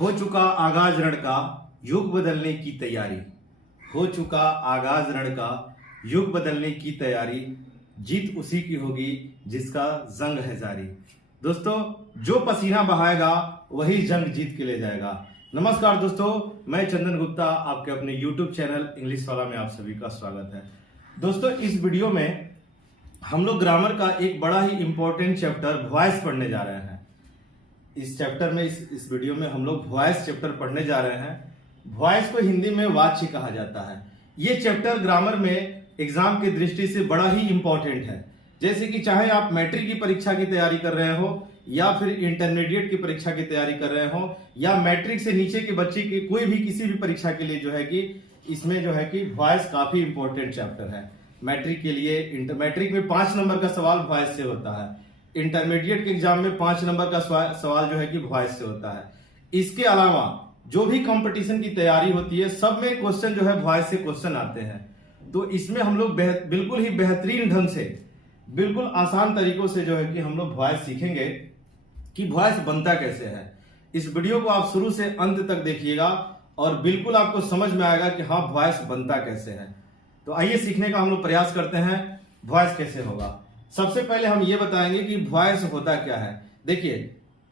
हो चुका आगाज रण का युग बदलने की तैयारी। हो चुका आगाज रण का युग बदलने की तैयारी। जीत उसी की होगी जिसका जंग है जारी। दोस्तों, जो पसीना बहाएगा वही जंग जीत के ले जाएगा। नमस्कार दोस्तों, मैं चंदन गुप्ता आपके अपने YouTube चैनल इंग्लिश वाला में आप सभी का स्वागत है। दोस्तों, इस वीडियो में हम लोग ग्रामर का एक बड़ा ही इंपॉर्टेंट चैप्टर वॉइस पढ़ने जा रहे हैं। इस चैप्टर में इस वीडियो में हम लोग वॉइस चैप्टर पढ़ने जा रहे हैं। वॉइस को हिंदी में वाच्य कहा जाता है। ये चैप्टर ग्रामर में एग्जाम की दृष्टि से बड़ा ही इंपॉर्टेंट है। जैसे कि चाहे आप मैट्रिक की परीक्षा की तैयारी कर रहे हो या फिर इंटरमीडिएट की परीक्षा की तैयारी कर रहे हो या मैट्रिक से नीचे के बच्चे की कोई भी किसी भी परीक्षा के लिए जो है कि इसमें जो है कि वॉइस काफी इंपॉर्टेंट चैप्टर है। मैट्रिक के लिए मैट्रिक में 5 नंबर का सवाल वॉइस से होता है। इंटरमीडिएट के एग्जाम में 5 नंबर का सवाल जो है कि वॉइस से होता है। इसके अलावा जो भी कंपटीशन की तैयारी होती है सब में क्वेश्चन जो है वॉइस से क्वेश्चन आते हैं। तो इसमें हम लोग बिल्कुल ही बेहतरीन ढंग से, बिल्कुल आसान तरीकों से जो है कि हम लोग वॉइस सीखेंगे कि वॉइस बनता कैसे है। इस वीडियो को आप शुरू से अंत तक देखिएगा और बिल्कुल आपको समझ में आएगा कि हाँ वॉइस बनता कैसे है। तो आइए सीखने का हम लोग प्रयास करते हैं। वॉइस कैसे होगा, सबसे पहले हम ये बताएंगे कि वॉइस होता क्या है। देखिए,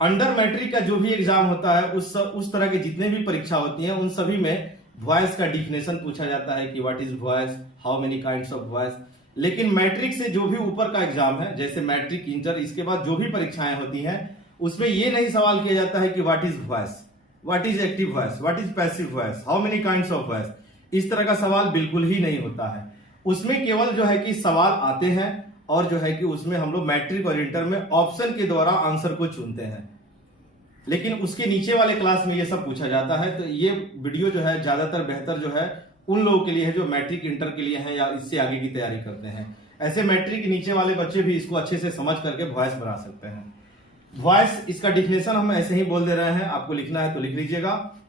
अंडर मैट्रिक का जो भी एग्जाम होता है उस तरह के जितने भी परीक्षा होती हैं उन सभी में वॉइस का डिफिनेशन पूछा जाता है कि what is voice, how many kinds of voice. लेकिन मैट्रिक से जो भी ऊपर का एग्जाम है, जैसे मैट्रिक, इंटर, इसके बाद जो भी परीक्षाएं होती हैं उसमें ये नहीं सवाल किया जाता है कि what is voice, what is active voice, what is passive voice, how many kinds of voice. इस तरह का सवाल बिल्कुल ही नहीं होता है। उसमें केवल जो है कि सवाल आते हैं और जो है कि उसमें हम लोग मैट्रिक और इंटर में ऑप्शन के द्वारा आंसर को चुनते हैं। लेकिन उसके नीचे वाले क्लास में ये सब पूछा जाता है। तो ये वीडियो जो है ज्यादातर बेहतर जो है उन लोगों के लिए है जो मैट्रिक इंटर के लिए हैं या इससे आगे की तैयारी करते हैं। ऐसे मैट्रिक के नीचे वाले बच्चे भी इसको अच्छे से समझ करके वॉइस बना सकते हैं। वॉइस, इसका डिफिनेशन हम ऐसे ही बोल दे रहे हैं, आपको लिखना है तो लिख लीजिएगा।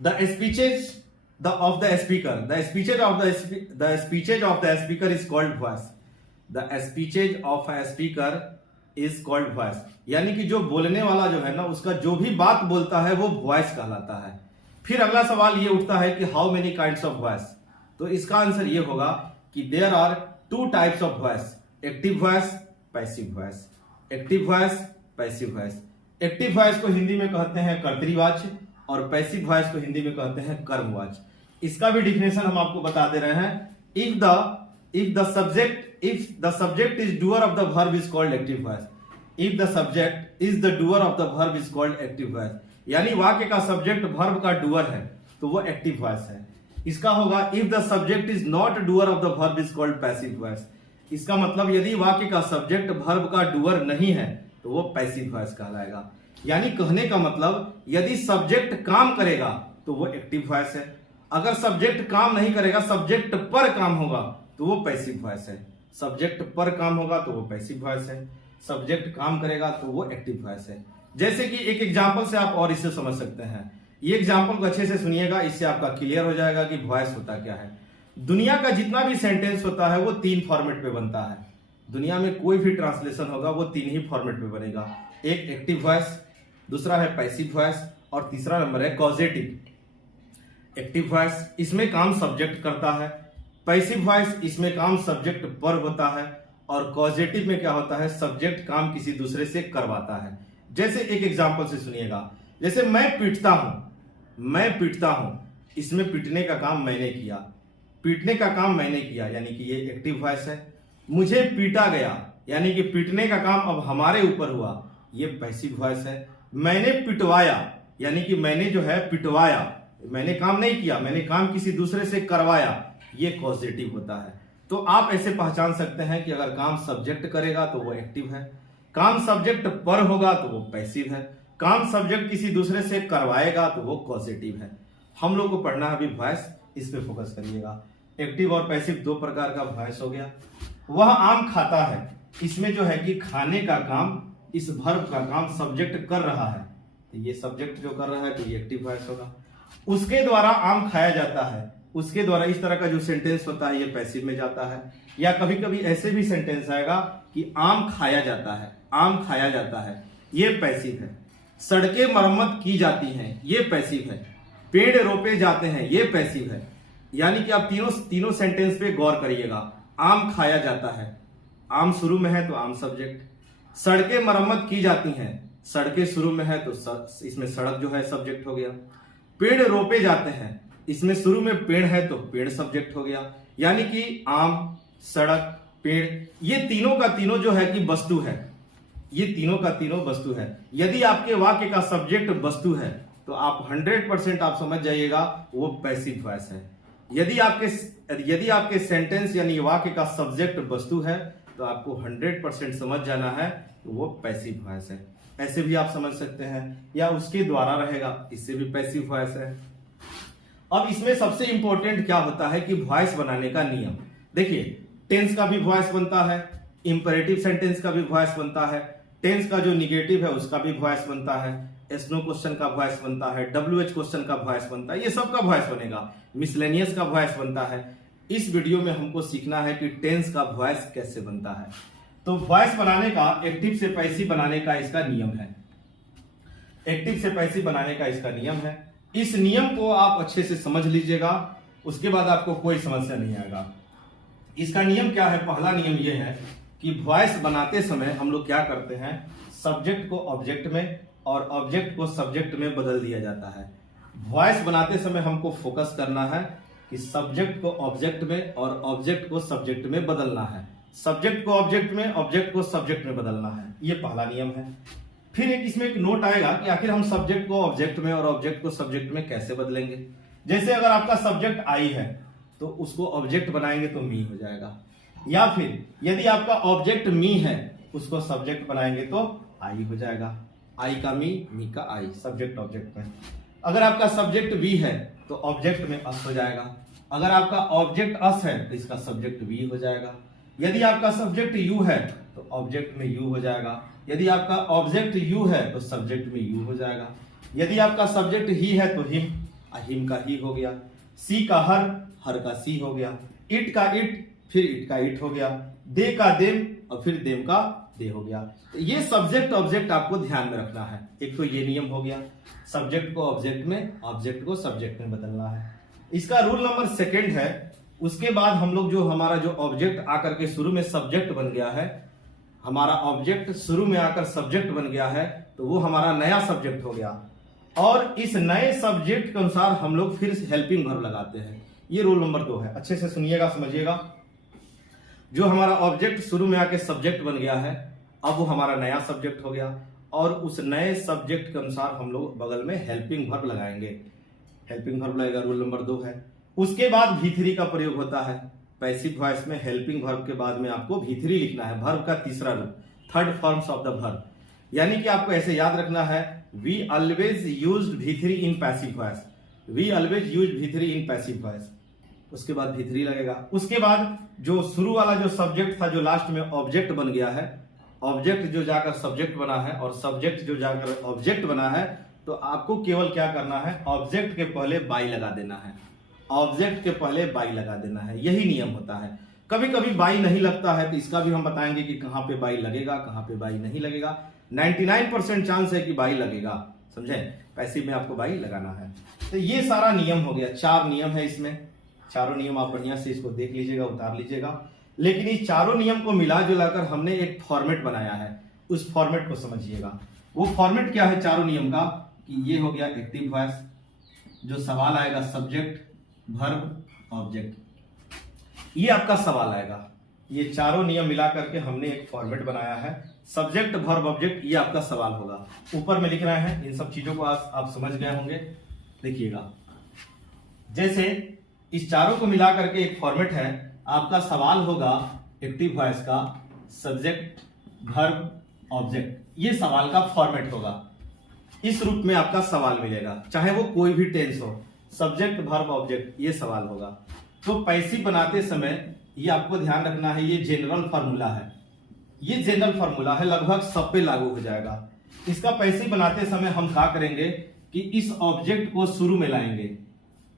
The speeches of the speaker, the speeches of the speaker is called voice. The speeches of a speaker is called voice. यानी कि जो बोलने वाला जो है ना उसका जो भी बात बोलता है वो वॉइस कहलाता है। फिर अगला सवाल ये उठता है कि how many kinds of voice. तो इसका आंसर ये होगा कि there are 2 types of voice, active voice, passive voice. Active voice, passive voice. Active voice को हिंदी में कहते हैं कर्तरीवाच्य और पैसिव वॉइस को हिंदी में कहते हैं कर्मवाच्य। इसका भी डिफिनेशन हम आपको बता दे रहे हैं। If the subject is doer of the verb is called active voice. If the subject is the doer of the verb is called active voice. यानी वाक्य का सब्जेक्ट वर्ब का डूअर है तो वो एक्टिव वॉइस है। इसका होगा if the subject is not doer of the verb is called passive voice. इसका मतलब यदि वाक्य का सब्जेक्ट वर्ब का डूअर नहीं है तो वो पैसिव वॉइस कहलाएगा। यानी कहने का मतलब यदि सब्जेक्ट काम करेगा तो वो एक्टिव वॉइस है, अगर सब्जेक्ट काम नहीं करेगा, सब्जेक्ट पर काम होगा तो वो पैसिव वॉइस है। सब्जेक्ट पर काम होगा तो वो पैसिव वॉइस है, सब्जेक्ट काम करेगा तो वो एक्टिव वॉइस है। जैसे कि एक एग्जांपल से आप और इसे समझ सकते हैं। ये एग्जांपल को अच्छे से सुनिएगा, इससे आपका क्लियर हो जाएगा कि वॉइस होता क्या है। दुनिया का जितना भी सेंटेंस होता है वो 3 फॉर्मेट पे बनता है। दुनिया में कोई भी ट्रांसलेशन होगा वो 3 ही फॉर्मेट पे बनेगा। एक एक्टिव वॉइस, दूसरा है पैसिव वॉइस और तीसरा नंबर है कॉजेटिव। एक्टिव वॉइस, इसमें काम सब्जेक्ट करता है। पैसिव वॉइस, इसमें काम सब्जेक्ट पर होता है। और कॉजेटिव में क्या होता है, सब्जेक्ट काम किसी दूसरे से करवाता है। जैसे एक एग्जांपल से सुनिएगा, जैसे मैं पीटता हूं, इसमें पीटने का काम मैंने किया, पीटने का काम मैंने किया यानी कि ये एक्टिव वॉइस है। मुझे पीटा गया यानी कि पीटने का काम अब हमारे ऊपर हुआ, ये पैसिव वॉइस है। मैंने पिटवाया यानी कि मैंने जो है पिटवाया, मैंने काम नहीं किया, मैंने काम किसी दूसरे से करवाया, ये पॉजिटिव होता है। तो आप ऐसे पहचान सकते हैं कि अगर काम सब्जेक्ट करेगा तो वो एक्टिव है, काम सब्जेक्ट पर होगा तो वो पैसिव है, काम सब्जेक्ट किसी दूसरे से करवाएगा तो वो पॉजिटिव है। हम लोग को पढ़ना है अभी वॉइस, इस पे फोकस करिएगा। एक्टिव और पैसिव 2 प्रकार का वॉइस हो गया। वह आम खाता है, इसमें जो है कि खाने का काम, इस वर्ब का काम सब्जेक्ट कर रहा है, तो ये सब्जेक्ट जो कर रहा है तो ये एक्टिव वॉइस होगा। उसके द्वारा आम खाया जाता है, उसके द्वारा, इस तरह का जो सेंटेंस होता है ये पैसिव में जाता है। या कभी कभी ऐसे भी सेंटेंस आएगा कि आम खाया जाता है, आम खाया जाता है, ये पैसिव है। सड़कें मरम्मत की जाती हैं, ये पैसिव है। पेड़ रोपे जाते हैं, ये पैसिव है। यानी कि आप तीनों सेंटेंस पे गौर करिएगा। आम खाया जाता है, आम शुरू में है तो आम सब्जेक्ट। सड़कें मरम्मत की जाती हैं, सड़कें शुरू में है तो इसमें सड़क जो है सब्जेक्ट हो गया। पेड़ रोपे जाते हैं, इसमें शुरू में पेड़ है तो पेड़ सब्जेक्ट हो गया। यानी कि आम, सड़क, पेड़, ये तीनों का तीनों जो है कि वस्तु है, ये तीनों का तीनों वस्तु है। यदि आपके वाक्य का सब्जेक्ट वस्तु है तो आप 100% आप समझ जाइएगा वो पैसिव वॉइस है। यदि आपके सेंटेंस यानी वाक्य का सब्जेक्ट वस्तु है तो आपको 100% समझ जाना है तो वो पैसिव वॉइस है। ऐसे भी आप समझ सकते हैं, या उसके द्वारा रहेगा, इससे भी पैसिव वॉइस है। अब इसमें सबसे इंपॉर्टेंट क्या होता है कि वॉइस बनाने का नियम। देखिए, टेंस का भी वॉइस बनता है, इंपेरेटिव सेंटेंस का भी वॉइस बनता है, टेंस का जो निगेटिव है उसका भी वॉइस बनता है, एस नो क्वेश्चन का वॉइस बनता है, WH क्वेश्चन का वॉइस बनता है, ये सब का वॉइस बनेगा, मिसलेनियस का वॉइस बनता है। इस वीडियो में हमको सीखना है कि टेंस का वॉइस कैसे बनता है। तो वॉइस बनाने का, एक्टिव से पैसिव बनाने का इसका नियम है। एक्टिव से पैसिव बनाने का इसका नियम है। इस नियम को आप अच्छे से समझ लीजिएगा, उसके बाद आपको कोई समस्या नहीं आएगा। इसका नियम क्या है? पहला नियम यह है कि वॉइस बनाते समय हम लोग क्या करते हैं, सब्जेक्ट को ऑब्जेक्ट में और ऑब्जेक्ट को सब्जेक्ट में बदल दिया जाता है। वॉइस बनाते समय हमको फोकस करना है कि सब्जेक्ट को ऑब्जेक्ट में और ऑब्जेक्ट को सब्जेक्ट में बदलना है, सब्जेक्ट को ऑब्जेक्ट में, ऑब्जेक्ट को सब्जेक्ट में बदलना है। ये पहला नियम है। फिर इसमें एक नोट आएगा कि आखिर हम सब्जेक्ट को ऑब्जेक्ट में और ऑब्जेक्ट को सब्जेक्ट में कैसे बदलेंगे। जैसे अगर आपका सब्जेक्ट आई है तो उसको ऑब्जेक्ट बनाएंगे तो मी हो जाएगा, या फिर यदि आपका ऑब्जेक्ट मी है उसको सब्जेक्ट बनाएंगे तो आई हो जाएगा। आई का मी का आई, सब्जेक्ट ऑब्जेक्ट में। अगर आपका सब्जेक्ट वी है तो ऑब्जेक्ट में अस हो जाएगा। अगर आपका ऑब्जेक्ट अस है तो इसका सब्जेक्ट वी हो जाएगा। यदि आपका सब्जेक्ट यू है तो ऑब्जेक्ट में यू हो जाएगा। यदि आपका ऑब्जेक्ट यू है तो सब्जेक्ट में यू हो जाएगा। यदि आपका सब्जेक्ट ही है तो हिम का ही हो गया। सी का हर का सी हो गया। इट का इट, फिर इट का इट हो गया। दे का देम और फिर देम का दे हो गया। तो ये सब्जेक्ट ऑब्जेक्ट आपको ध्यान में रखना है। एक तो ये नियम हो गया, सब्जेक्ट को ऑब्जेक्ट में, ऑब्जेक्ट को सब्जेक्ट में बदलना है। इसका रूल नंबर 2 है। उसके बाद हम लोग जो हमारा जो ऑब्जेक्ट आकर के शुरू में सब्जेक्ट बन गया है, हमारा ऑब्जेक्ट शुरू में आकर सब्जेक्ट बन गया है तो वो हमारा नया सब्जेक्ट हो गया। और इस नए सब्जेक्ट के अनुसार हम लोग फिर हेल्पिंग वर्ब लगाते हैं। ये रूल नंबर 2 है। अच्छे से सुनिएगा, समझिएगा। जो हमारा ऑब्जेक्ट शुरू में आके सब्जेक्ट बन गया है, अब वो हमारा नया सब्जेक्ट हो गया और उस नए सब्जेक्ट के अनुसार हम लोग बगल में हेल्पिंग वर्ब लगाएंगे। हेल्पिंग वर्ब लगेगा, रूल नंबर 2 है। उसके बाद V3 का प्रयोग होता है। पैसिव वॉइस में हेल्पिंग वर्ब के बाद में आपको V3 लिखना है, वर्ब का तीसरा रूप, third forms of the verb. यानी कि आपको ऐसे याद रखना है, we always used V3 in passive voice, we always used V3 in passive voice. उसके बाद V3 लगेगा। उसके बाद जो शुरू वाला जो सब्जेक्ट था, जो लास्ट में ऑब्जेक्ट बन गया है, ऑब्जेक्ट जो जाकर सब्जेक्ट बना है और सब्जेक्ट जो जाकर ऑब्जेक्ट बना है, तो आपको केवल क्या करना है, ऑब्जेक्ट के पहले बाई लगा देना है। ऑब्जेक्ट के पहले बाई लगा देना है, यही नियम होता है। कभी कभी बाई नहीं लगता है तो इसका भी हम बताएंगे कि कहां पे बाई लगेगा, कहां पे बाई नहीं लगेगा। 99% चांस है कि बाई लगेगा, समझे। पैसिव में आपको बाई लगाना है। तो ये सारा नियम हो गया। 4 नियम है इसमें। चारों नियम आप बढ़िया से इसको देख लीजिएगा, उतार लीजिएगा। लेकिन इस चारों नियम को मिला जुलाकर हमने एक फॉर्मेट बनाया है, उस फॉर्मेट को समझिएगा। वो फॉर्मेट क्या है चारों नियम का, कि ये हो गया एक्टिव वॉइस, जो सवाल आएगा सब्जेक्ट वर्ब ऑब्जेक्ट, ये आपका सवाल आएगा। ये चारों नियम मिला करके हमने एक फॉर्मेट बनाया है, सब्जेक्ट वर्ब ऑब्जेक्ट, ये आपका सवाल होगा। ऊपर में लिख रहे हैं, इन सब चीजों को आप समझ गए होंगे। देखिएगा, जैसे इस चारों को मिला करके एक फॉर्मेट है। आपका सवाल होगा एक्टिव वॉइस का, सब्जेक्ट वर्ब ऑब्जेक्ट, ये सवाल का फॉर्मेट होगा। इस रूप में आपका सवाल मिलेगा, चाहे वो कोई भी टेंस हो, सब्जेक्ट वर्ब ऑब्जेक्ट, ये सवाल होगा। तो पैसिव बनाते समय ये आपको ध्यान रखना है, ये जनरल फार्मूला है, ये जनरल फार्मूला है, लगभग सब पे लागू हो जाएगा। इसका पैसिव बनाते समय हम क्या करेंगे कि इस ऑब्जेक्ट को शुरू में लाएंगे,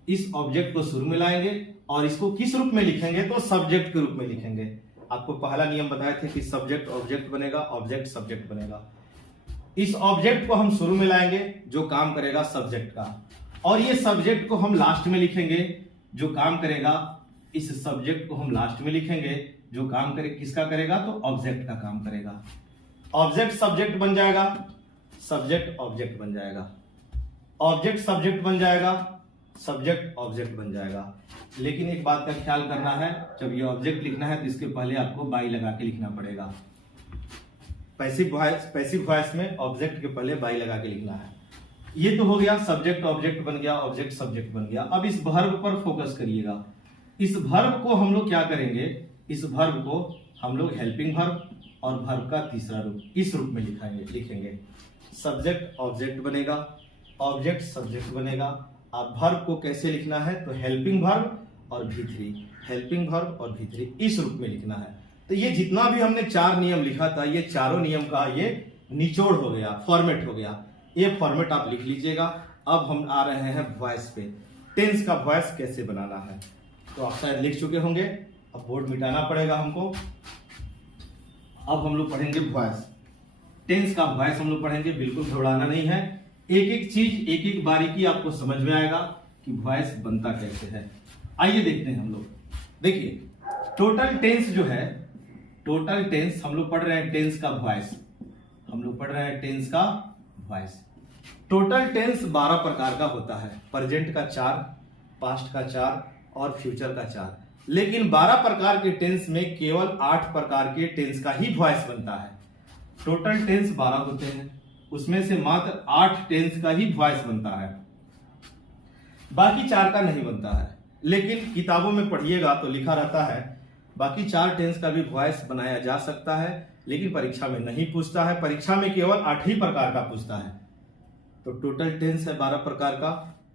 इस ऑब्जेक्ट को शुरू में लाएंगे और इसको किस रूप में लिखेंगे, तो सब्जेक्ट के रूप में लिखेंगे। आपको पहला नियम बताए थे कि सब्जेक्ट ऑब्जेक्ट बनेगा, ऑब्जेक्ट सब्जेक्ट बनेगा। इस ऑब्जेक्ट को हम शुरू में लाएंगे जो काम करेगा सब्जेक्ट का, और ये सब्जेक्ट को हम लास्ट में लिखेंगे जो काम करेगा, इस सब्जेक्ट को हम लास्ट में लिखेंगे जो काम करे किसका करेगा, तो ऑब्जेक्ट का काम करेगा। ऑब्जेक्ट सब्जेक्ट बन जाएगा, सब्जेक्ट ऑब्जेक्ट बन जाएगा, ऑब्जेक्ट सब्जेक्ट बन जाएगा, सब्जेक्ट ऑब्जेक्ट बन जाएगा। लेकिन एक बात का ख्याल करना है, जब ये ऑब्जेक्ट लिखना है तो इसके पहले आपको बाई लगा के लिखना पड़ेगा। पैसिव वॉइस में ऑब्जेक्ट के पहले बाई लगा के लिखना है। ये तो हो गया, सब्जेक्ट ऑब्जेक्ट बन गया, ऑब्जेक्ट सब्जेक्ट बन गया। अब इस वर्ब पर फोकस करिएगा। इस वर्ब को हम लोग क्या करेंगे, इस वर्ब को हम लोग हेल्पिंग वर्ब और वर्ब का तीसरा रूप इस रूप में लिखेंगे। सब्जेक्ट ऑब्जेक्ट बनेगा, ऑब्जेक्ट सब्जेक्ट बनेगा। अब वर्ब को कैसे लिखना है, तो हेल्पिंग वर्ब और V3, हेल्पिंग वर्ब और V3 इस रूप में लिखना है। तो ये जितना भी हमने 4 नियम लिखा था, ये चारों नियम का ये निचोड़ हो गया, फॉर्मेट हो गया। ये फॉर्मेट आप लिख लीजिएगा। अब हम आ रहे हैं वॉइस पे, टेंस का वॉइस कैसे बनाना है। तो आप शायद लिख चुके होंगे, अब बोर्ड मिटाना पड़ेगा हमको। अब हम लोग पढ़ेंगे वॉइस, टेंस का वॉइस हम लोग पढ़ेंगे, बिल्कुल घबराना नहीं है। एक एक चीज, एक एक बारीकी आपको समझ में आएगा कि वॉइस बनता कैसे है। आइए देखते हैं हम लोग। देखिए, टोटल टेंस जो है, टोटल टेंस हम लोग पढ़ रहे हैं, टेंस का वॉइस हम लोग पढ़ रहे हैं, टेंस का वॉइस। टोटल टेंस 12 प्रकार का होता है, प्रेजेंट का 4, पास्ट का 4 और फ्यूचर का 4। लेकिन 12 प्रकार के टेंस में केवल 8 प्रकार के टेंस का ही वॉइस बनता है। टोटल टेंस 12 होते हैं, उसमें से मात्र 8 टेंस का ही वॉइस बनता है, बाकी 4 का नहीं बनता है। लेकिन किताबों में पढ़िएगा तो लिखा रहता है बाकी 4 टेंस का भी वॉइस बनाया जा सकता है, लेकिन परीक्षा में नहीं पूछता है। परीक्षा में केवल 8 ही प्रकार का पूछता है। तो टोटल टेंस है 12 प्रकार का,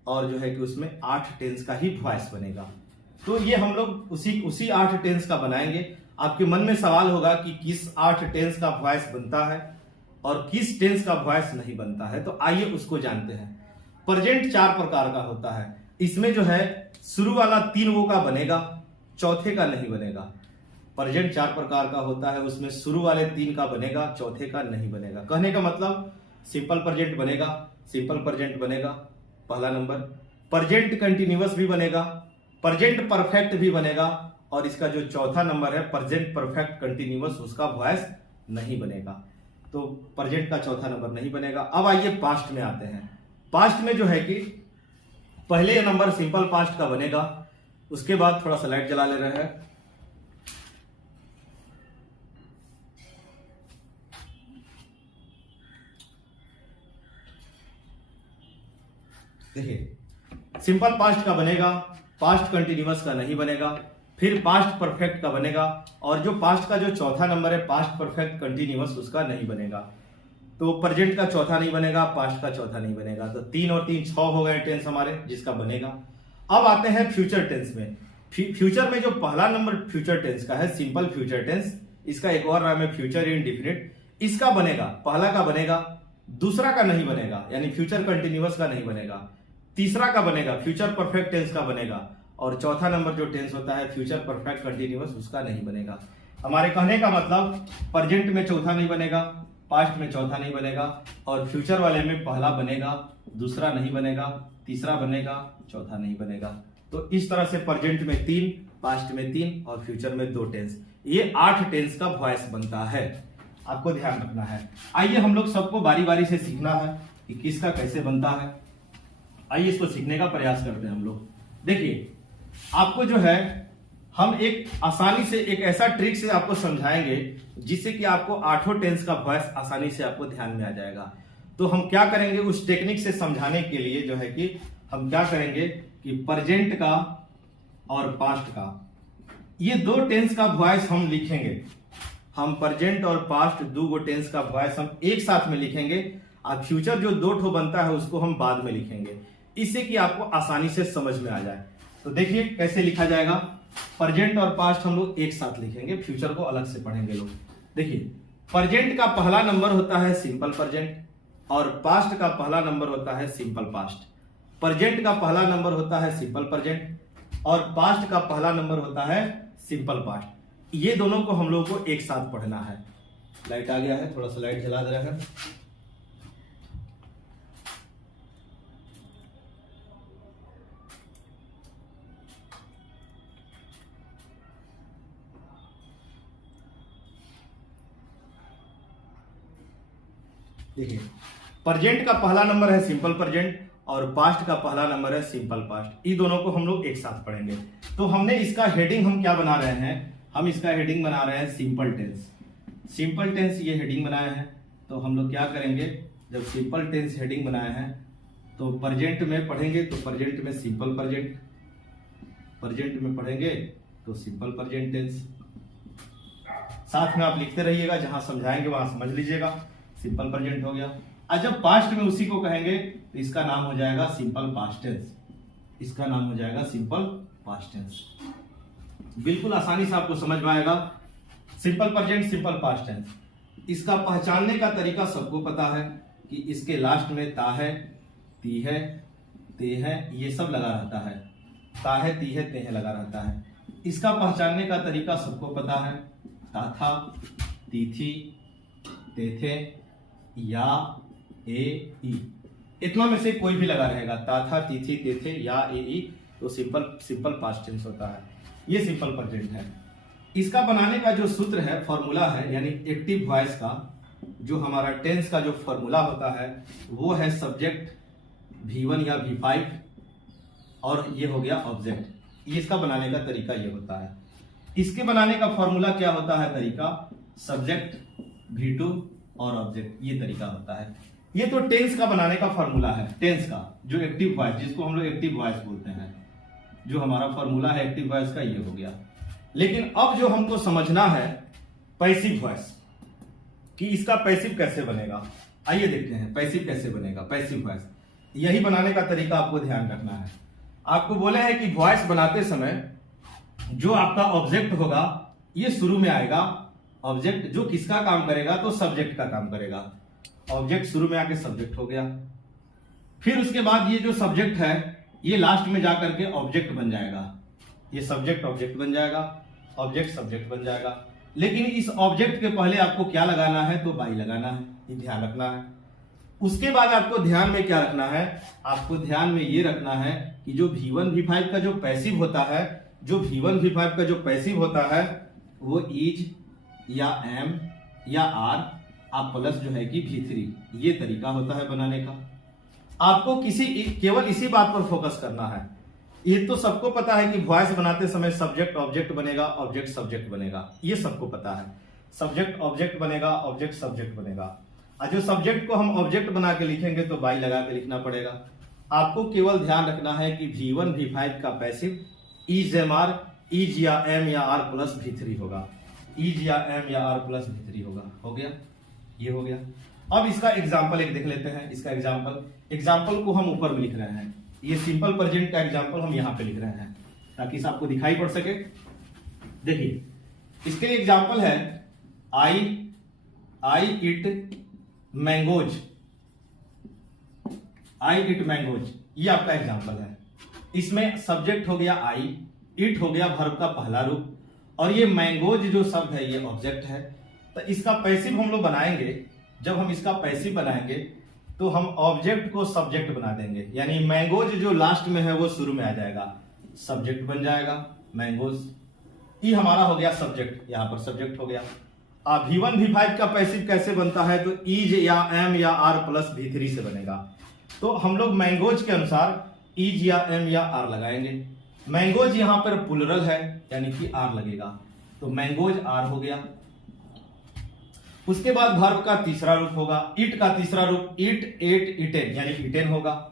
और जो है कि उसमें 8 टेंस का ही वॉइस बनेगा। तो ये हम लोग उसी 8 टेंस का बनाएंगे। आपके मन में सवाल होगा कि किस 8 टेंस का वॉइस बनता है और किस टेंस का वॉइस नहीं बनता है। तो आइए उसको जानते हैं। प्रेजेंट 4 प्रकार का होता है, इसमें जो है शुरू वाला 3 वो का बनेगा, चौथे का नहीं बनेगा। प्रेजेंट 4 प्रकार का होता है, उसमें शुरू वाले 3 का बनेगा, चौथे का नहीं बनेगा। कहने का मतलब सिंपल प्रेजेंट बनेगा, सिंपल प्रेजेंट बनेगा पहला नंबर, प्रेजेंट कंटिन्यूअस भी बनेगा, प्रेजेंट परफेक्ट भी बनेगा, और इसका जो चौथा नंबर है प्रेजेंट परफेक्ट कंटिन्यूअस, उसका वॉइस नहीं बनेगा। तो प्रेजेंट का चौथा नंबर नहीं बनेगा। अब आइए पास्ट में आते हैं। पास्ट में जो है कि पहले नंबर सिंपल पास्ट का बनेगा, उसके बाद थोड़ा सा लाइट जला ले रहे हैं। देखिए, सिंपल पास्ट का बनेगा, पास्ट कंटिन्यूअस का नहीं बनेगा, फिर पास्ट परफेक्ट का बनेगा, और जो पास्ट का जो चौथा नंबर है पास्ट परफेक्ट कंटिन्यूअस, उसका नहीं बनेगा। तो प्रेजेंट का चौथा नहीं बनेगा, पास्ट का चौथा नहीं बनेगा। तो 3 और 3 6 हो गए टेंस हमारे जिसका बनेगा। अब आते हैं फ्यूचर टेंस में। फ्यूचर में जो पहला नंबर फ्यूचर टेंस का है, सिंपल फ्यूचर टेंस, इसका एक और नाम है फ्यूचर इंडेफिनिट, इसका बनेगा, पहला का बनेगा, दूसरा का नहीं बनेगा, यानी फ्यूचर कंटिन्यूअस का नहीं बनेगा, तीसरा का बनेगा, फ्यूचर परफेक्ट टेंस का बनेगा, और चौथा नंबर जो टेंस होता है फ्यूचर परफेक्ट कंटिन्यूअस, उसका नहीं बनेगा। हमारे कहने का मतलब प्रेजेंट में चौथा नहीं बनेगा, पास्ट में चौथा नहीं बनेगा, और फ्यूचर वाले में पहला बनेगा, दूसरा नहीं बनेगा, तीसरा बनेगा, चौथा नहीं बनेगा। तो इस तरह से प्रेजेंट में 3, पास्ट में 3 और फ्यूचर में 2 टेंस, ये 8 टेंस का वॉइस बनता है। आपको ध्यान रखना है। आइए हम लोग सबको बारी बारी से सीखना है कि किसका कैसे बनता है। आइए इसको सीखने का प्रयास करते हैं हम लोग। देखिए, आपको जो है हम एक आसानी से एक ऐसा ट्रिक से आपको समझाएंगे जिससे कि आपको 8 टेंस का वॉइस आसानी से आपको ध्यान में आ जाएगा। तो हम क्या करेंगे, उस टेक्निक से समझाने के लिए जो है कि हम क्या करेंगे कि प्रेजेंट का और पास्ट का ये 2 टेंस का वॉइस हम लिखेंगे। हम प्रेजेंट और पास्ट 2 टेंस का वॉइस हम एक साथ में लिखेंगे। अब फ्यूचर जो 2 ठो बनता है उसको हम बाद में लिखेंगे, इससे कि आपको आसानी से समझ में आ जाए। तो देखिए कैसे लिखा जाएगा। प्रेजेंट और पास्ट हम लोग एक साथ लिखेंगे, फ्यूचर को अलग से पढ़ेंगे लोग। देखिए, प्रेजेंट का पहला नंबर होता है सिंपल प्रेजेंट, और पास्ट का पहला नंबर होता है सिंपल पास्ट। प्रेजेंट का पहला नंबर होता है सिंपल प्रेजेंट, और पास्ट का पहला नंबर होता है सिंपल पास्ट। ये दोनों को हम लोग को एक साथ पढ़ना है। लाइट आ गया है, थोड़ा सा लाइट जला दे रहा है। देखिए, प्रेजेंट का पहला नंबर है सिंपल प्रेजेंट और पास्ट का पहला नंबर है सिंपल पास्ट। ये दोनों को हम लोग एक साथ पढ़ेंगे। तो हमने इसका हेडिंग हम क्या बना रहे हैं, हम इसका हेडिंग बना रहे हैं सिंपल टेंस। सिंपल टेंस ये हेडिंग बनाया है। तो हम लोग क्या करेंगे, जब सिंपल टेंस हेडिंग बनाया है तो प्रेजेंट में पढ़ेंगे तो प्रेजेंट में सिंपल प्रेजेंट, प्रेजेंट में पढ़ेंगे तो सिंपल प्रेजेंट टेंस। साथ में आप लिखते रहिएगा, जहां समझाएंगे वहां समझ लीजिएगा। सिंपल प्रेजेंट हो गया। और जब पास्ट में उसी को कहेंगे तो इसका नाम हो जाएगा सिंपल पास्ट टेंस। इसका नाम हो जाएगा सिंपल पास्ट टेंस। बिल्कुल आसानी से आपको समझ में आएगा। Simple present, simple past tense. इसका पहचानने का तरीका सबको पता है कि इसके लास्ट में ता है, ती है, ते है, ये सब लगा रहता है। ता है, ती है, ते है लगा रहता है। इसका पहचानने का तरीका सबको पता है। ता था, ती थी, ते थे, या, ए, ई, इतना में से कोई भी लगा रहेगा। ता था, ती थी, ते थे, या, ए, ई, तो सिंपल पास्ट टेंस होता है। ये सिंपल प्रेजेंट है। इसका बनाने का जो सूत्र है, फॉर्मूला है, यानी एक्टिव वॉइस का जो हमारा टेंस का जो फॉर्मूला होता है वो है सब्जेक्ट V1 या V5 और ये हो गया ऑब्जेक्ट। ये इसका बनाने का तरीका ये होता है। इसके बनाने का फॉर्मूला क्या होता है, तरीका सब्जेक्ट V2 और ऑब्जेक्ट, ये तरीका होता है। ये तो टेंस का बनाने का फॉर्मूला है, टेंस का जो एक्टिव वॉइस, जिसको हम लोग एक्टिव वॉइस बोलते हैं, जो हमारा फॉर्मूला है एक्टिव वॉइस का, ये हो गया। लेकिन अब जो हमको समझना है पैसिव वॉइस, कि इसका पैसिव कैसे बनेगा। आइए देखते हैं पैसिव कैसे बनेगा। पैसिव वॉइस यही बनाने का तरीका आपको ध्यान रखना है। आपको बोले हैं कि वॉइस बनाते समय जो आपका ऑब्जेक्ट होगा ये शुरू में आएगा। ऑब्जेक्ट जो किसका काम करेगा, तो सब्जेक्ट का काम करेगा। ऑब्जेक्ट शुरू में आके सब्जेक्ट हो गया। फिर उसके बाद ये जो सब्जेक्ट है ये लास्ट में जाकर के ऑब्जेक्ट बन जाएगा। ये सब्जेक्ट ऑब्जेक्ट बन जाएगा, ऑब्जेक्ट सब्जेक्ट बन जाएगा। लेकिन इस ऑब्जेक्ट के पहले आपको क्या लगाना है, तो बाई लगाना है, ये ध्यान रखना है। उसके बाद आपको ध्यान में क्या रखना है, आपको ध्यान में ये रखना है कि जो V1 V5 का जो पैसिव होता है, जो V1 V5 का जो पैसिव होता है वो इज या एम या आर, आप प्लस जो है कि V3, ये तरीका होता है बनाने का। आपको केवल इसी बात पर फोकस करना है। ये तो सबको पता है कि वॉइस बनाते समय सब्जेक्ट ऑब्जेक्ट बनेगा, ऑब्जेक्ट सब्जेक्ट बनेगा, ये सबको पता है। सब्जेक्ट ऑब्जेक्ट बनेगा, ऑब्जेक्ट सब्जेक्ट बनेगा। और जो सब्जेक्ट को हम ऑब्जेक्ट बना के लिखेंगे तो बाई लगा के लिखना पड़ेगा। आपको केवल ध्यान रखना है कि V1 V5 का passive is am are, is या एम या आर प्लस V3 होगा। इज या एम या आर प्लस V3 होगा। हो गया, ये हो गया। अब इसका एग्जाम्पल एक देख लेते हैं। इसका एग्जाम्पल को हम ऊपर में लिख रहे हैं। ये सिंपल प्रेजेंट का एग्जाम्पल हम यहां पे लिख रहे हैं ताकि इसे आपको दिखाई पड़ सके। देखिए, इसके लिए एग्जाम्पल है I eat mangoes. I eat mangoes, ये आपका एग्जाम्पल है। इसमें सब्जेक्ट हो गया आई, इट हो गया वर्ब का पहला रूप, और ये मैंगोज जो शब्द है ये ऑब्जेक्ट है। तो इसका पैसिव हम लोग बनाएंगे। जब हम इसका पैसिव बनाएंगे तो हम ऑब्जेक्ट को सब्जेक्ट बना देंगे, यानी मैंगोज जो लास्ट में है वो शुरू में आ जाएगा, सब्जेक्ट बन जाएगा मैंगोज। ये हमारा हो गया सब्जेक्ट, यहां पर सब्जेक्ट हो गया। V1 V5 का पैसिव कैसे बनता है, तो इज या एम या आर प्लस V3 से बनेगा। तो हम लोग मैंगोज के अनुसार इज या एम या आर लगाएंगे। मैंगोज यहां पर प्लुरल है यानी कि आर लगेगा, तो मैंगोज आर हो गया। उसके बाद वर्ब का तीसरा रूप होगा, इट का तीसरा रूप इट, एट, इटेन यानी इटेन होगा।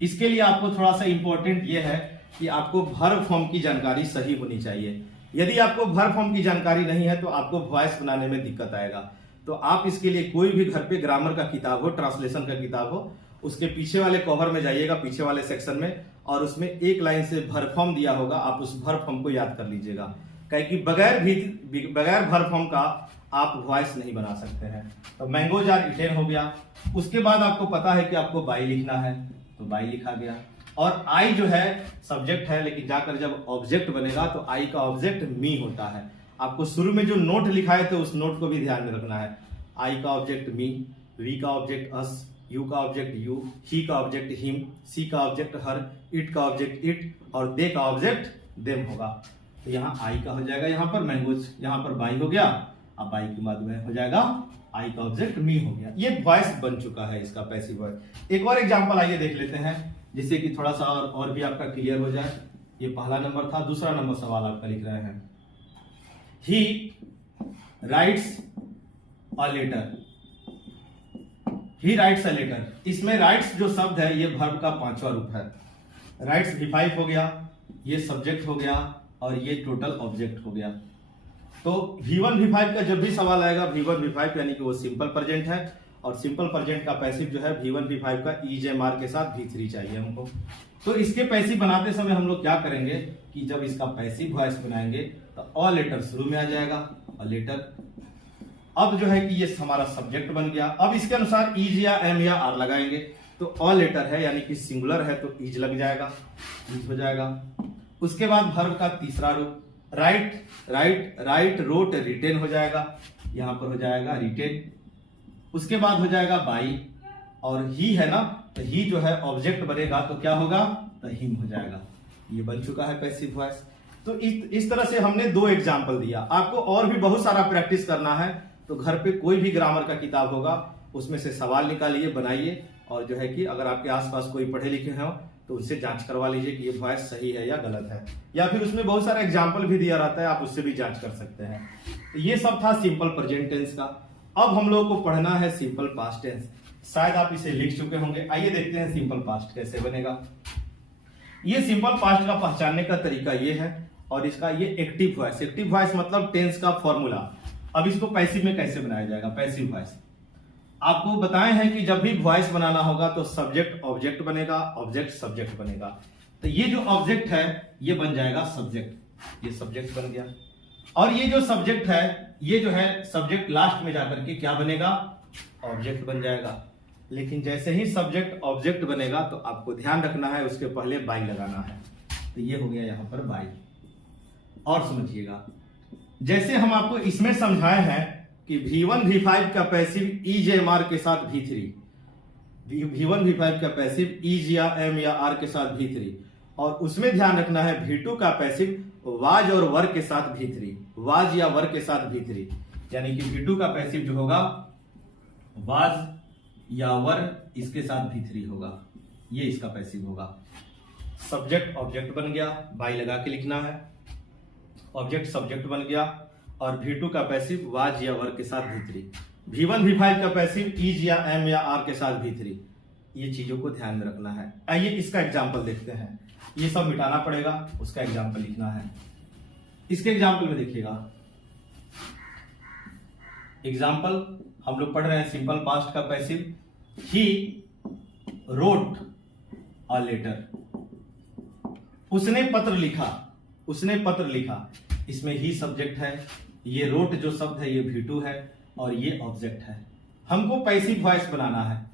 इसके लिए आपको थोड़ा सा इंपॉर्टेंट यह है कि आपको वर्ब फॉर्म की जानकारी सही होनी चाहिए। यदि आपको वर्ब फॉर्म की जानकारी नहीं है तो आपको वॉइस बनाने में दिक्कत आएगा। तो आप इसके लिए कोई भी घर पे ग्रामर का किताब हो, ट्रांसलेशन का किताब हो, उसके पीछे वाले कवर में जाइएगा, पीछे वाले सेक्शन में, और उसमें एक लाइन से वर्ब फॉर्म दिया होगा, आप उस वर्ब फॉर्म को याद कर लीजिएगा। क्योंकि बगैर वर्ब फॉर्म का आप वॉइस नहीं बना सकते हैं। तो मैंगोज आर इटेन हो गया। उसके बाद आपको पता है कि आपको बाई लिखना है, तो बाई लिखा गया। और आई जो है सब्जेक्ट है, लेकिन जाकर जब ऑब्जेक्ट बनेगा तो आई का ऑब्जेक्ट मी होता है। आपको शुरू में जो नोट लिखाए थे उस नोट को भी ध्यान में रखना है। आई का ऑब्जेक्ट मी, वी का ऑब्जेक्ट अस, यू का ऑब्जेक्ट यू, ही का ऑब्जेक्ट हिम, सी का ऑब्जेक्ट हर, इट का ऑब्जेक्ट इट, और दे का ऑब्जेक्ट देम होगा। तो यहाँ आई का हो जाएगा, यहाँ पर मैंगोज, यहाँ पर बाई हो गया। अब बाई के बाद में हो जाएगा आई का ऑब्जेक्ट मी हो गया। ये वॉइस बन चुका है इसका पैसिव वॉइस। एक और एग्जांपल आइए देख लेते हैं, जिससे कि थोड़ा सा और भी आपका क्लियर हो जाए। ये पहला नंबर था, दूसरा नंबर सवाल आपका लिख रहे हैं, he writes a letter. He writes a letter, इसमें राइट्स जो शब्द है ये वर्ब का पांचवा रूप है। राइट्स V5 हो गया, ये सब्जेक्ट हो गया और ये टोटल ऑब्जेक्ट हो गया। तो V1 V5 का जब भी सवाल आएगा, V1 V5 यानी कि वो सिंपल प्रेजेंट है, और सिंपल प्रेजेंट का पैसिव जो है V1 V5 का EJMR के साथ V3 चाहिए हमको। तो इसके पैसिव बनाते समय हम लोग क्या करेंगे कि जब इसका पैसिव वॉइस बनाएंगे तो अ लेटर शुरू में आ जाएगा, अ लेटर। अब जो है कि ये हमारा सब्जेक्ट बन गया। अब इसके अनुसार इज या एम या आर लगाएंगे, तो अ लेटर है यानी कि सिंगुलर है तो इज लग जाएगा, इज हो जाएगा। उसके बाद वर्ब का तीसरा रूप write, write, write, wrote, written हो जाएगा, यहां पर हो जाएगा रिटेन। उसके बाद हो जाएगा बाई, और ही है ना, तो ही जो है ऑब्जेक्ट बनेगा तो क्या होगा, तो हिम हो जाएगा। ये बन चुका है पैसिव वॉइस। तो इस तरह से हमने 2 एग्जाम्पल दिया। आपको और भी बहुत सारा प्रैक्टिस करना है, तो घर पे कोई भी ग्रामर का किताब होगा उसमें से सवाल निकालिए, बनाइए, और जो है कि अगर आपके आसपास कोई पढ़े लिखे हो तो उससे जांच करवा लीजिए कि ये वॉइस सही है या गलत है, या फिर उसमें बहुत सारा एग्जाम्पल भी दिया रहता है, आप उससे भी जांच कर सकते हैं। तो ये सब था सिंपल प्रेजेंट टेंस का। अब हम लोगों को पढ़ना है सिंपल पास्ट टेंस। शायद आप इसे लिख चुके होंगे। आइए देखते हैं सिंपल पास्ट कैसे बनेगा। ये सिंपल पास्ट का पहचानने का तरीका ये है, और इसका ये एक्टिव वॉइस। एक्टिव वॉइस मतलब टेंस का फॉर्मूला। अब इसको पैसिव में कैसे बनाया जाएगा, पैसिव वॉइस आपको बताए हैं कि जब भी वॉइस बनाना होगा तो सब्जेक्ट ऑब्जेक्ट बनेगा, ऑब्जेक्ट सब्जेक्ट बनेगा। तो ये जो ऑब्जेक्ट है ये बन जाएगा सब्जेक्ट, ये सब्जेक्ट बन गया। और ये जो सब्जेक्ट है ये जो है सब्जेक्ट लास्ट में जाकर के क्या बनेगा, ऑब्जेक्ट बन जाएगा। लेकिन जैसे ही सब्जेक्ट ऑब्जेक्ट बनेगा तो आपको ध्यान रखना है उसके पहले बाई लगाना है। तो ये हो गया यहां पर बाई। और समझिएगा, जैसे हम आपको इसमें समझाए हैं कि V1 V5 का पैसिव EJMR के साथ V3, V1 V5 का पैसिव इज या एम या आर के साथ V3, और उसमें ध्यान रखना है V2 का पैसिव वाज और वर के साथ V3, वाज या वर के साथ V3, यानी कि V2 का पैसिव जो होगा वाज या वर इसके साथ V3 होगा, ये इसका पैसिव होगा। सब्जेक्ट ऑब्जेक्ट बन गया, बाई लगा के लिखना है, ऑब्जेक्ट सब्जेक्ट बन गया, और V2 का पैसिव वाज या वर के साथ V3, V1 V5 का पैसिव इज या एम या आर के साथ V3। ये चीजों को ध्यान में रखना है। आइए इसका एग्जाम्पल देखते हैं। ये सब मिटाना पड़ेगा, उसका एग्जाम्पल लिखना है। इसके एग्जाम्पल में देखिएगा, एग्जाम्पल हम लोग पढ़ रहे हैं सिंपल पास्ट का passive, he wrote a letter, उसने पत्र लिखा, उसने पत्र लिखा। इसमें ही सब्जेक्ट है, ये रोट जो शब्द है ये V2 है, और ये ऑब्जेक्ट है। हमको पैसिव वॉइस बनाना है।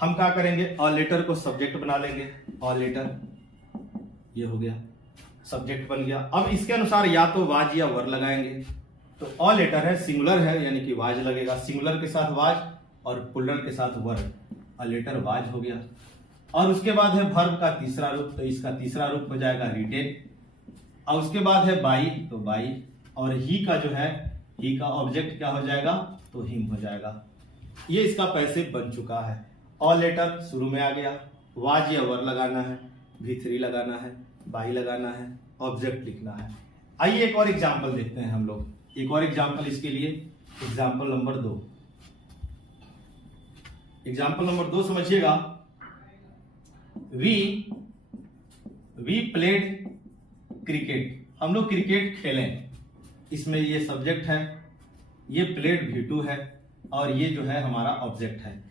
हम क्या करेंगे, अ लेटर को सब्जेक्ट बना लेंगे, अ लेटर, ये हो गया सब्जेक्ट बन गया। अब इसके अनुसार या तो वाज या वर लगाएंगे। तो अ लेटर है, सिंगुलर है यानी कि वाज लगेगा, सिंगुलर के साथ वाज और प्लुरल के साथ वर, अ लेटर वाज हो गया। और उसके बाद है वर्ब का तीसरा रूप, तो इसका तीसरा रूप हो जाएगा रिटेन। और उसके बाद है बाई, तो बाई, और ही का जो है, ही का ऑब्जेक्ट क्या हो जाएगा, तो हिम हो जाएगा। ये इसका पैसिव बन चुका है। अ लेटर शुरू में आ गया, वाज या वर लगाना है, V3 लगाना है, बाई लगाना है, ऑब्जेक्ट लिखना है। आइए एक और एग्जाम्पल देखते हैं हम लोग। एक और एग्जाम्पल इसके लिए, एग्जाम्पल नंबर 2। एग्जाम्पल नंबर 2 समझिएगा, वी प्लेड क्रिकेट, हम लोग क्रिकेट खेलें। इसमें ये सब्जेक्ट है, ये प्लेड V2 है, और ये जो है हमारा ऑब्जेक्ट है।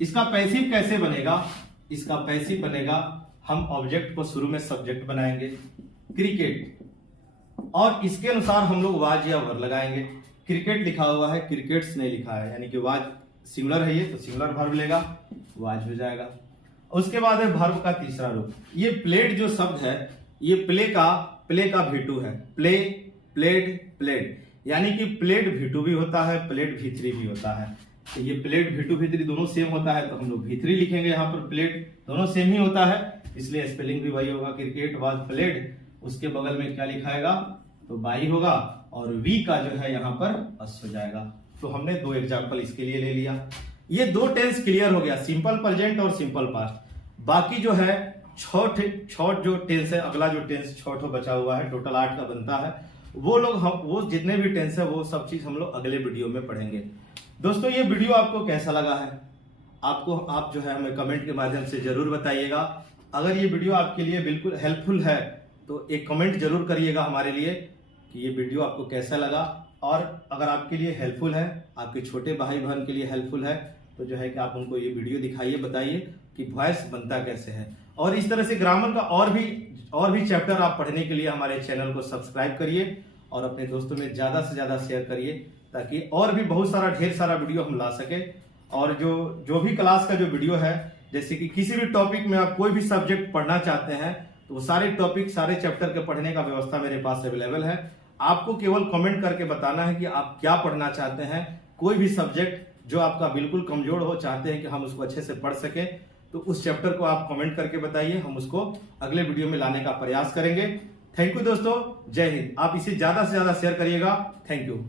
इसका पैसिव कैसे बनेगा, इसका पैसिव बनेगा, हम ऑब्जेक्ट को शुरू में सब्जेक्ट बनाएंगे क्रिकेट, और इसके अनुसार हम लोग वाज या वर लगाएंगे। क्रिकेट लिखा हुआ है, क्रिकेट्स नहीं लिखा है, यानी कि वाज सिंगुलर है ये, तो सिंगुलर वर्ब लेगा, वाज हो जाएगा। उसके बाद है वर्ब का तीसरा रूप। ये प्लेड जो शब्द है ये प्ले का V2 है, प्ले, प्लेड, प्लेड, यानी कि प्लेड V2 भी होता है, प्लेड V3 भी होता है। तो ये प्लेड V2 V3 दोनों सेम होता है, तो हम लोग V3 लिखेंगे। यहाँ पर प्लेड दोनों सेम ही होता है, इसलिए स्पेलिंग भी वही होगा, क्रिकेट वाज प्लेड। उसके बगल में क्या लिखाएगा, तो बाई होगा, और वी का जो है यहाँ पर अस हो जाएगा। तो हमने 2 एग्जाम्पल इसके लिए ले लिया। ये 2 टेंस क्लियर हो गया, सिंपल प्रेजेंट और सिंपल पास्ट। बाकी जो है शॉर्ट जो टेंस है, अगला जो टेंस शॉर्ट बचा हुआ है, टोटल 8 का बनता है, वो जितने भी टेंस है वो सब चीज हम लोग अगले वीडियो में पढ़ेंगे। दोस्तों ये वीडियो आपको कैसा लगा है, आप जो है हमें कमेंट के माध्यम से जरूर बताइएगा। अगर ये वीडियो आपके लिए बिल्कुल हेल्पफुल है तो एक कमेंट जरूर करिएगा हमारे लिए कि ये वीडियो आपको कैसा लगा। और अगर आपके लिए हेल्पफुल है, आपके छोटे भाई बहन के लिए हेल्पफुल है, तो जो है कि आप उनको ये वीडियो दिखाइए, बताइए कि वॉइस बनता कैसे है। और इस तरह से ग्रामर का और भी चैप्टर आप पढ़ने के लिए हमारे चैनल को सब्सक्राइब करिए और अपने दोस्तों में ज्यादा से ज्यादा शेयर करिए, ताकि और भी बहुत सारा ढेर सारा वीडियो हम ला सके। और जो भी क्लास का जो वीडियो है, जैसे कि किसी भी टॉपिक में आप कोई भी सब्जेक्ट पढ़ना चाहते हैं तो वो सारे टॉपिक, सारे चैप्टर के पढ़ने का व्यवस्था मेरे पास अवेलेबल है। आपको केवल कमेंट करके बताना है कि आप क्या पढ़ना चाहते हैं। कोई भी सब्जेक्ट जो आपका बिल्कुल कमजोर हो, चाहते हैं कि हम उसको अच्छे से पढ़ सके, तो उस चैप्टर को आप कमेंट करके बताइए, हम उसको अगले वीडियो में लाने का प्रयास करेंगे। थैंक यू दोस्तों, जय हिंद। आप इसे ज्यादा से ज्यादा शेयर करिएगा। Thank you.